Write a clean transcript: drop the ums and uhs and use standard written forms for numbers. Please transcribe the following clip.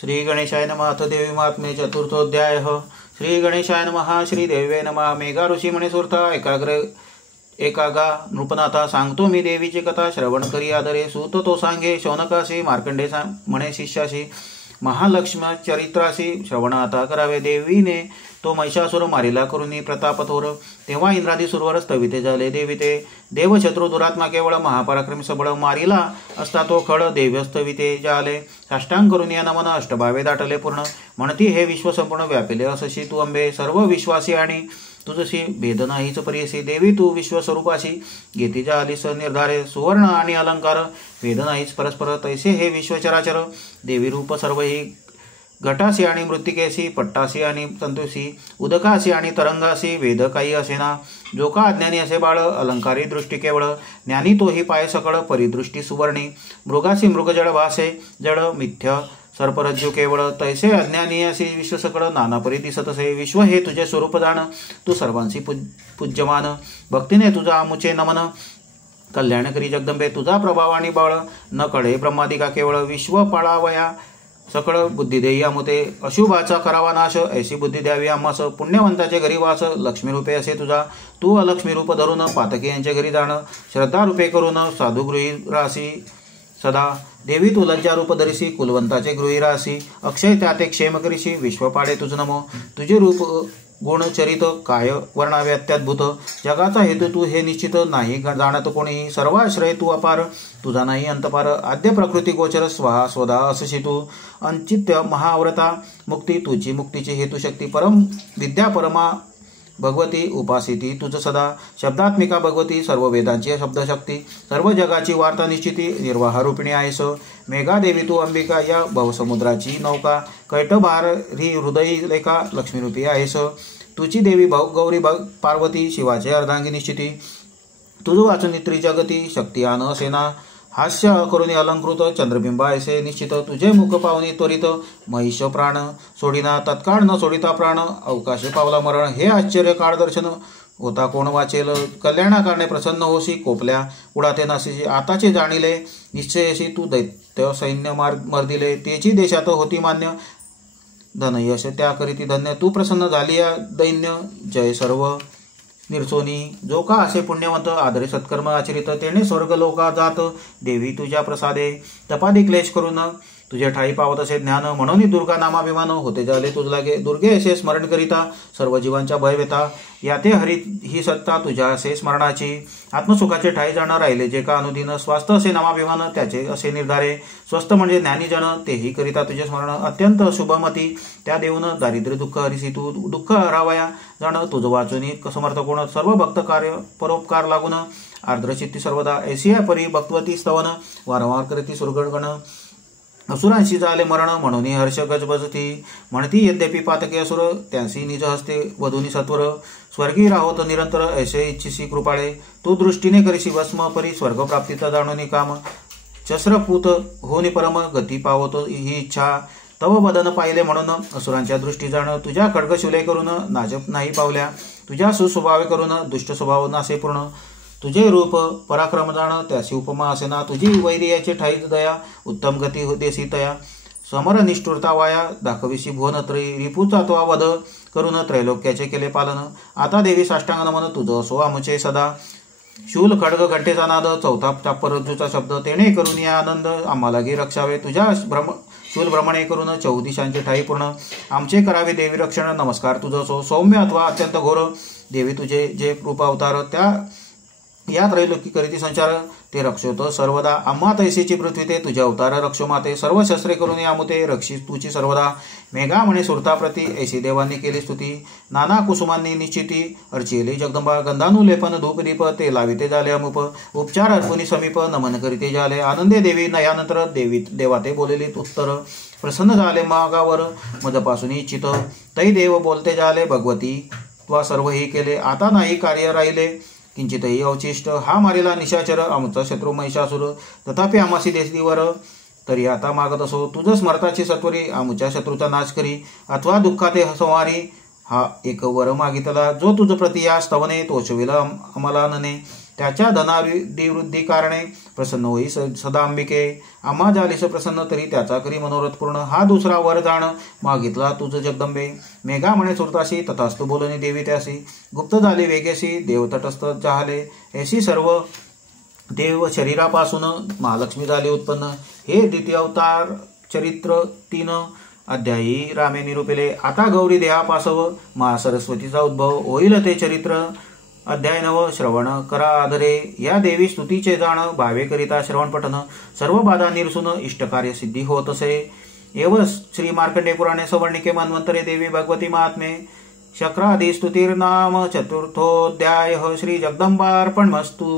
श्री गणेशाय नमः। अथ देवी महात्म्ये चतुर्थोऽध्यायः। श्री गणेशाय नमः। श्री देवे नमः। मेघा ऋषी म्हणे सुरता एकागा नृपनाथा, सांगतो मी देवीची कथा, श्रवण करी आदरे। सूत तो सांगे शौनकाशी, मार्कंडे म्हणे शिष्याशी, महालक्ष्मी चरित्राशी श्रवण आता करावे। देवीने तो महिषासुर मारिला करुणी प्रतापथोर, तेव्हा इंद्रादी सुरवर स्तविते झाले देविते। देवशत्रू दुरात्मा केवळ, महापराक्रमी सबळ, मारिला असता तो खळ, देव स्तविते झाले। साष्टांग करून या नमन, अष्टभावे दाटले पूर्ण, म्हणती हे विश्व संपूर्ण व्यापिले असशी तू अंबे। सर्व विश्वासी आणि तुझशी भेद नाहीच परियसी, देवी तू विश्वस्वरूपाशी घेती जालीस निर्धारे। सुवर्ण आणि अलंकार भेद नाहीच परस्पर, तैसे हे विश्वचराचर। देवी रूप सर्व ही घटासी आणि मृत्तिकेसी, पट्टासी आणि तंतुसी, उदकासी आणि तरंगासी, वेद काही असेना। जो का अज्ञानी असे बाळ, अलंकारी दृष्टी केवळ, ज्ञानी तोही पाय सकळ, परिदृष्टी सुवर्णी। मृगासी मृगजळ भासे, जड मिथ्य सर्परज्जू केवळ, तैसे अज्ञानी असे विश्व सकळ, नाना परी दिसत असे। विश्व हे तुझे स्वरूप जाण, तू सर्वांशी पूज्यमान, भक्तीने तुझा आमुचे नमन। कल्याण करी जगदंबे तुझा प्रभाव आणि बाळ, न कळे ब्रह्मादिका केवळ। विश्व पाळावया सकळ, बुद्धी देई आमुते, अशुभाचा करावा नाश, ऐशी बुद्धी द्यावी आम्हास। पुण्यवंताचे घरी वास, लक्ष्मी रूपे असे तुझा, तू अलक्ष्मी रूप धरून, पातकी यांच्या घरी जाण। श्रद्धा रूपे करून साधू गृही रासी सदा, देवी तू लज्जा रूप धरिसी, कुलवंताचे गृही रासी। अक्षय त्याते क्षेम करिशी, विश्व पाडे तुझ नमो। तुझे रूप गुण चरित काय वर्णावे अत्याद्भुत, जगाचा हेतू तू हे निश्चित, नाही जाणत कोणीही। सर्वाश्रय तू अपार, तुझा नाही अंतपार। आद्य प्रकृती गोचर, स्वहा स्वदा असशी तू, अंचित्य महाव्रता मुक्ती, तुझी मुक्तीची हेतू शक्ती। परम विद्या परमा भगवती, उपासिती तुझ सदा। शब्दात्मिका भगवती, सर्व वेदांची शब्दशक्ती, सर्व जगाची वार्ता निश्चिती, निर्वाह रूपिणी आहेस। मेघा देवी तू अंबिका, या भवसमुद्राची नौका, कैटभारी हृदयी लेखा, लक्ष्मीरूपी आहेस। तुझी देवी गौरी पार्वती, शिवाचे अर्धांगी निश्चिती। तुझ वाचून त्रिजगती, शक्ती आन सेना, हास्य करुणी अलंकृत, चंद्रबिंबा ऐसे निश्चित। तुझे मुख पावनी त्वरित, महिष प्राण सोडिना, तत्काळ न सोडिता प्राण, अवकाश पावला मरण। हे आश्चर्य काळ दर्शन, होता कोण वाचेल। कल्याणाकारणे प्रसन्न होशी, कोपल्या उडाते नाशिशी। आताचे जाणिले निश्चयशी, तू दैत्य सैन्य मर्दिले, तेची देशात होती मान्य। धनयश त्या करीती धन्य, तू प्रसन्न झाली या दैन्य। जय सर्व निर्सोनी, जो का असे पुण्यवंत, आदरे सत्कर्म आचरित, तेने स्वर्ग लोका जात। देवी तुझ्या प्रसादे तपादी क्लेश करून, तुझे ठाई पावत असे ज्ञान। म्हणून दुर्गा नामाभिमान, होते झाले तुझ लागे। दुर्गे असे स्मरण करिता, सर्व जीवांच्या भय व्यथा, याते हरी ही सत्ता तुझ्या असे स्मरणाची। आत्मसुखाचे ठाई जाण, राहिले जे का अनुदिन। स्वास्थ असे नामाभिमान, त्याचे असे निर्धारे। स्वस्थ म्हणजे ज्ञानीजन, तेही करिता तुझे स्मरण। अत्यंत शुभमती त्या देऊन, दारिद्र्य दुःख हरिसी तू। दुःख हरावया जाण, तुझ वाचुनी समर्थ कोण। सर्व भक्त कार्य परोपकार लागून, आर्द्रचित्ती सर्वदा। ऐसिया परी भक्तवती स्तवन, वारंवार करीती सुरगण। असुरांशी झाले मरण, म्हणून हर्ष गजबजती। म्हणती यद्यपि पातके असुर, त्यांसी निज हस्ते वधुनी सत्वर। स्वर्गी राहोत निरंतर, ऐसे इच्छिसी कृपाळे। तू दृष्टीने करीशी भस्म परी, स्वर्ग प्राप्तीचा जाणूनी काम। शस्त्रपूत होनी परम, गती पावतो ही इच्छा। तव वदन पाहिले म्हणून, असुरांच्या दृष्टी जाण। तुझ्या खड्ग शिवले करून, नाजप नाही पावल्या। तुझ्या सुस्वभावे करून, दुष्ट स्वभाव नासे पूर्ण। तुझे रूप पराक्रम जाण, त्याची उपमा असेना। तुझी वैर्याचे ठाईच दया, उत्तम गती देसी तया। समर निष्ठुरता वाया, दाखविशी भुवन त्रयी। रिपूचा तो वध करून, त्रैलोक्याचे केले पालन। आता देवी साष्टांग नमन, तुझ असो आमचे सदा। शूल खड्ग घंटेचा नाद, चौथा चापरज्जूचा शब्द, तेने करून या आनंद। आम्हाला गी रक्षावे, तुझ्या शूल भ्रमणे करून, चौदिशांचे ठाई पूर्ण। आमचे करावे देवी रक्षण, नमस्कार तुझ सो। सौम्य अथवा अत्यंत घोर, देवी तुझे जे रूप अवतार, त्या या त्रैलोकी करीती संचार। ते रक्षोत सर्वदा, आम्हा तैसेची पृथ्वी ते, तुझे अवतार रक्षो माते। सर्व शस्त्रे करून आमुते, रक्षी तुची सर्वदा। मेघा म्हणे सुरताप्रती, ऐशी देवांनी केली स्तुती। नाना कुसुमांनी निश्चिती, अर्चिली जगदंबा। गंधानुलेपन धूपदीप, ते लाविते झाले अमुप। उपचार अर्पुनी समीप, नमन करीते झाले आनंदे देवी। नयानंतर देवा ते बोलेली उत्तर, प्रसन्न झाले मागावर मजपासून इच्छित। तै देव बोलते झाले, भगवती त्वा सर्व ही केले। आता नाही कार्य राहिले किंचितही अवचिष्ट। हा मारिला निशाचर, आमचा शत्रू महिषासुर। तथापि आमासी देशदीवर, तरी आता मागत असो। तुझ स्मरताची सत्वरी, आमच्या शत्रूचा नाश करी। अथवा दुःखाते संहारी, हा एक वर मागितला। जो तुझ प्रति या स्तवने, तोचविला आम्हाला नने। त्याच्या धनादिवृद्धी कारणे प्रसन्न होई सदांबिके. आम्हा झालीस प्रसन्न तरी त्याचा करी मनोरथ पूर्ण. हा दुसरा वर जाण मागितला तुझ जगदंबे. मेघा म्हणे सुरताशी तथास्तु बोलणे देवी त्यासी. गुप्त झाले वेगेसी देव तटस्थ झाले. ऐशी सर्व देव शरीरापासून महालक्ष्मी झाले उत्पन्न. हे द्वितीय अवतार चरित्र 3 अध्यायी रामे निरूपिले. आता गौरी देहापासव महासरस्वतीचा उद्भव होईल ते चरित्र. अध्याय 9 श्रवण करा आदरे. या देवी स्तुतीचे जाण भावे करिता श्रवण पठन. सर्व बाधा निरसून इष्टकार्य सिद्धी होत असे. एव श्री मार्कंडेय पुराणे सवर्णिके मन्वंतरे देवी भगवती महात्मे शक्रादि स्तुतिर्नाम चतुर्थोऽध्यायः. श्री जगदंबार्पणमस्तु.